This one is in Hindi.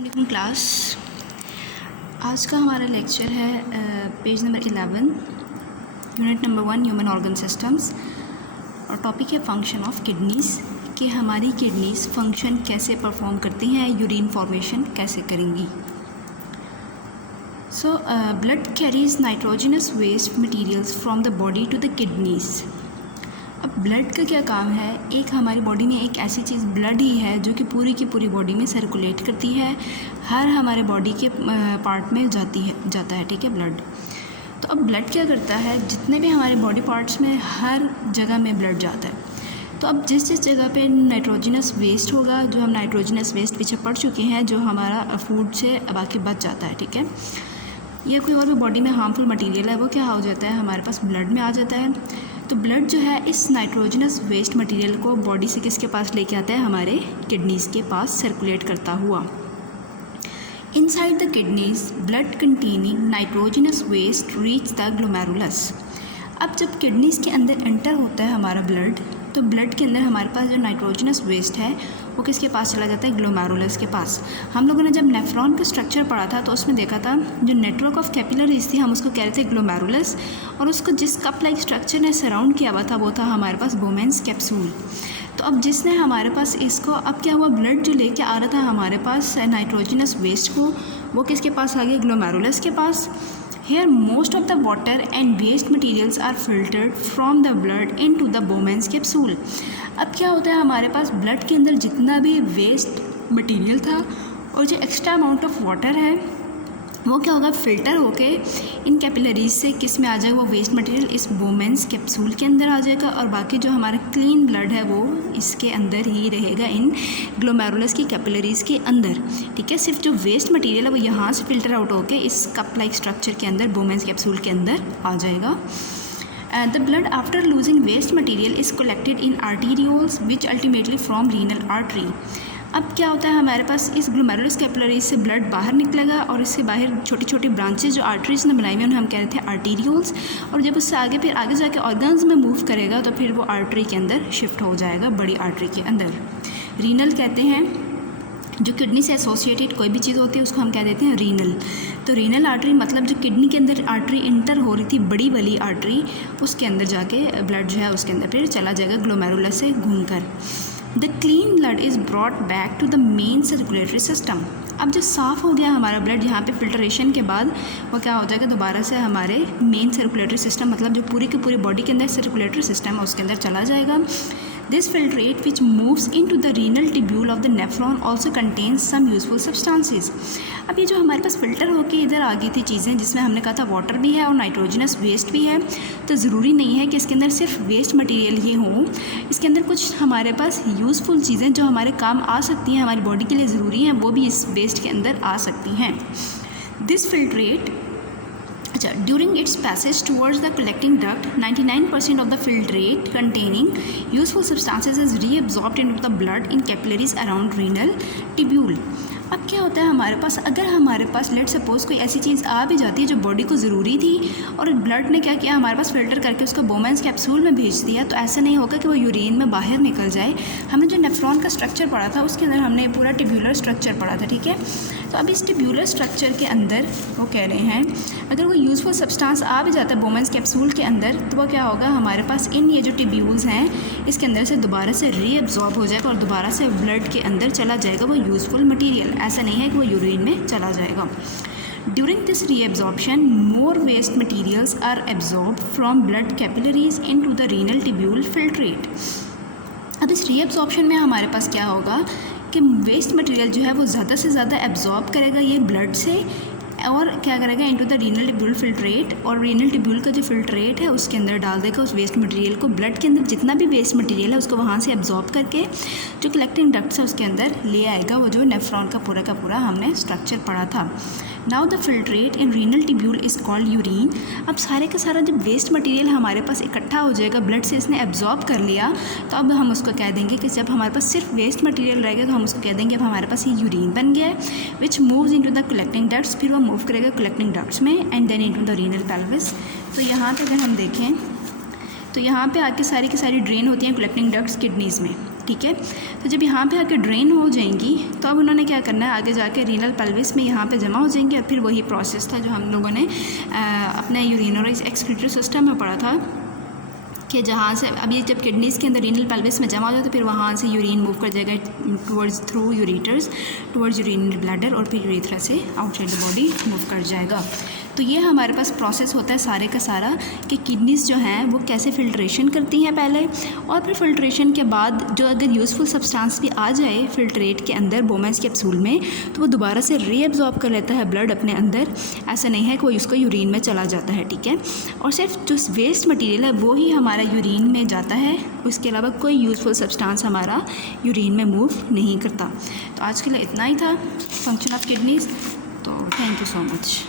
अस्सलाम क्लास। आज का हमारा लेक्चर है page number 11 unit number 1 human organ systems और टॉपिक है फंक्शन ऑफ किडनीज़ कि हमारी किडनीज़ फंक्शन कैसे परफॉर्म करती हैं, यूरिन फॉर्मेशन कैसे करेंगी। So blood carries nitrogenous waste materials from the body to the kidneys. अब ब्लड का क्या काम है, एक हमारी बॉडी में एक ऐसी चीज़ ब्लड ही है जो कि पूरी की पूरी बॉडी में सर्कुलेट करती है, हर हमारे बॉडी के पार्ट में जाता है, ठीक है, ब्लड। तो अब ब्लड क्या करता है, जितने भी हमारे बॉडी पार्ट्स में हर जगह में ब्लड जाता है। तो अब जिस जिस जगह पे नाइट्रोजनस वेस्ट होगा, जो हम नाइट्रोजनस वेस्ट पीछे पढ़ चुके हैं, जो हमारा फूड से बाकी बच जाता है, ठीक है, या कोई और भी बॉडी में हार्मफुल मटेरियल है, वो क्या हो जाता है, हमारे पास ब्लड में आ जाता है। तो ब्लड जो है इस नाइट्रोजनस वेस्ट मटेरियल को बॉडी से किसके पास लेके आता है, हमारे किडनीज़ के पास सर्कुलेट करता हुआ। Inside the kidneys blood containing nitrogenous waste reach the glomerulus. अब जब किडनीज़ के अंदर एंटर होता है हमारा ब्लड, तो ब्लड के अंदर हमारे पास जो नाइट्रोजनस वेस्ट है वो किसके पास चला जाता है, ग्लोमेरुलस के पास। हम लोगों ने जब नेफ्रॉन का स्ट्रक्चर पढ़ा था तो उसमें देखा था जो नेटवर्क ऑफ कैपिलरीज थी, हम उसको कह रहे थे ग्लोमेरुलस, और उसको जिस कप लाइक स्ट्रक्चर ने सराउंड किया हुआ था वो था हमारे पास बोमेंस कैप्सूल। तो अब जिसने हमारे पास इसको, अब क्या हुआ, ब्लड जो लेके आ रहा था हमारे पास नाइट्रोजनस वेस्ट को, वो किसके पास आ गया, ग्लोमेरुलस के पास। Here most of the water and waste materials are filtered from the blood into the Bowman's capsule। अब क्या होता है, हमारे पास ब्लड के अंदर जितना भी वेस्ट मटेरियल था और जो एक्स्ट्रा अमाउंट ऑफ वाटर है वो क्या होगा, फ़िल्टर होके इन कैपिलरीज से किस में आ जाएगा, वो वेस्ट मटेरियल इस बोमेंस कैप्सूल के अंदर आ जाएगा, और बाकी जो हमारा क्लीन ब्लड है वो इसके अंदर ही रहेगा, इन ग्लोमेरुलस की कैपिलरीज के अंदर, ठीक है। सिर्फ जो वेस्ट मटेरियल है वो यहाँ से फ़िल्टर आउट होके इस कप लाइक स्ट्रक्चर के अंदर, बोमेंस कैप्सूल के अंदर आ जाएगा। The blood after losing waste material is collected in arterioles which ultimately form renal artery। अब क्या होता है, हमारे पास इस ग्लोमेरुलस कैपिलरीज से ब्लड बाहर निकलेगा और इससे बाहर छोटी छोटी ब्रांचेज जो आर्टरीज ने बनाई हुई उन्हें हम कह रहे थे आर्टीरियोल्स, और जब उससे आगे फिर आगे जाके ऑर्गन्स में मूव करेगा तो फिर वो आर्टरी के अंदर शिफ्ट हो जाएगा, बड़ी आर्टरी के अंदर। रीनल कहते हैं, जो किडनी से एसोसिएटेड कोई भी चीज़ होती है उसको हम कह देते हैं रीनल। तो रीनल आर्टरी मतलब जो किडनी के अंदर आर्टरी इंटर हो रही थी, बड़ी वाली आर्टरी, उसके अंदर जाके ब्लड जो है उसके अंदर फिर चला जाएगा ग्लोमेरुलस से घूमकर। The clean blood is brought back to the main circulatory system. अब जो साफ़ हो गया हमारा ब्लड, यहाँ पे फिल्ट्रेशन के बाद वो क्या हो जाएगा, दोबारा से हमारे मेन सर्कुलेटरी सिस्टम, मतलब जो पूरी की पूरी बॉडी के अंदर सर्कुलेटरी सिस्टम है उसके अंदर चला जाएगा। This filtrate which moves into the renal tubule of the nephron also contains some useful substances। अब ये जो हमारे पास फ़िल्टर होके इधर आ गई थी चीज़ें, जिसमें हमने कहा था वाटर भी है और नाइट्रोजनस वेस्ट भी है, तो ज़रूरी नहीं है कि इसके अंदर सिर्फ वेस्ट मटेरियल ही हो, इसके अंदर कुछ हमारे पास यूज़फुल चीज़ें जो हमारे काम आ सकती हैं, हमारी बॉडी के लिए ज़रूरी हैं, वो भी इस वेस्ट के अंदर आ सकती हैं। This filtrate during its passage towards the collecting duct, 99% of the filtrate containing useful substances is reabsorbed into the blood in capillaries around renal tubule। अब क्या होता है हमारे पास, अगर हमारे पास लेट सपोज कोई ऐसी चीज़ आ भी जाती है जो बॉडी को ज़रूरी थी और ब्लड ने क्या किया, हमारे पास फ़िल्टर करके उसको बोमेंस कैप्सूल में भेज दिया, तो ऐसा नहीं होगा कि वो यूरिन में बाहर निकल जाए। हमने जो नेफ्रॉन का स्ट्रक्चर पढ़ा था उसके अंदर हमने पूरा टिब्यूलर स्ट्रक्चर पढ़ा था, ठीक है। तो अब इस टिब्यूलर स्ट्रक्चर के अंदर वो कह रहे हैं अगर वो यूज़फुल सब्सटेंस आ भी जाता है बोमेंस कैप्सूल के अंदर, तो वो क्या होगा, हमारे पास इन ये जो टिब्यूल्स हैं इसके अंदर से दोबारा से रीअब्जॉर्ब हो जाएगा और दोबारा से ब्लड के अंदर चला जाएगा वो यूज़फुल मटीरियल। ऐसा नहीं है कि वो यूरिन में चला जाएगा। During this reabsorption, more waste materials are absorbed from blood capillaries into the renal tubule filtrate। अब इस रीअब्जॉर्प्शन में हमारे पास क्या होगा कि वेस्ट मटेरियल जो है वो ज़्यादा से ज़्यादा एब्जॉर्ब करेगा ये ब्लड से, और क्या करेगा, into the renal tubule filtrate, और रीनल टिब्यूल का जो फिल्ट्रेट है उसके अंदर डाल देगा उस वेस्ट मटेरियल को। ब्लड के अंदर जितना भी वेस्ट मटेरियल है उसको वहाँ से एब्जॉर्ब करके जो कलेक्टिंग डक्ट्स है उसके अंदर ले आएगा, वो जो नेफ्रॉन का पूरा हमने स्ट्रक्चर पढ़ा था। Now the filtrate in renal tubule is called urine. अब सारे का सारा जब वेस्ट मटेरियल हमारे पास इकट्ठा हो जाएगा, ब्लड से इसने एब्जॉर्ब कर लिया, तो अब हम उसको कह देंगे कि जब हमारे पास सिर्फ वेस्ट मटेरियल रहेगा तो हम उसको कह देंगे अब हमारे पास ये यूरिन बन गया है, which moves into the collecting ducts. फिर वो मूव करेगा कलेक्टिंग डक्ट्स में and then into the renal pelvis. तो यहाँ पे अगर हम देखें तो यहाँ पे आके सारी की सारी ड्रेन होती हैं कलेक्टिंग डक्ट्स किडनीज़ में, ठीक है। तो जब यहाँ पे आके ड्रेन हो जाएंगी तो अब उन्होंने क्या करना है, आगे जाके रीनल पेल्विस में यहाँ पे जमा हो जाएंगी और फिर वही प्रोसेस था जो हम लोगों ने अपने यूरिनरी एक्सक्रीटरी सिस्टम में पढ़ा था कि जहाँ से अभी जब किडनीज़ के अंदर रीनल पेल्विस में जमा हो जाए तो फिर वहाँ से यूरिन मूव कर जाएगा towards through ureters towards urinary bladder और फिर यूरेथ्रा से आउटसाइड द बॉडी मूव कर जाएगा। तो ये हमारे पास प्रोसेस होता है सारे का सारा कि किडनीज़ जो हैं वो कैसे फ़िल्ट्रेशन करती हैं पहले, और फिर फ़िल्ट्रेशन के बाद जो अगर यूज़फुल सब्सटेंस भी आ जाए फ़िल्ट्रेट के अंदर बोमेंस कैप्सूल में तो वो दोबारा से रीअब्जॉर्ब कर लेता है ब्लड अपने अंदर। ऐसा नहीं है कोई उसको यूरिन में चला जाता है, ठीक है। और सिर्फ जो वेस्ट मटीरियल है वो ही हमारा यूरिन में जाता है, उसके अलावा कोई यूज़फुल सब्सटेंस हमारा यूरिन में मूव नहीं करता। तो आज के लिए इतना ही था फंक्शन ऑफ किडनीज़। तो थैंक यू सो मच।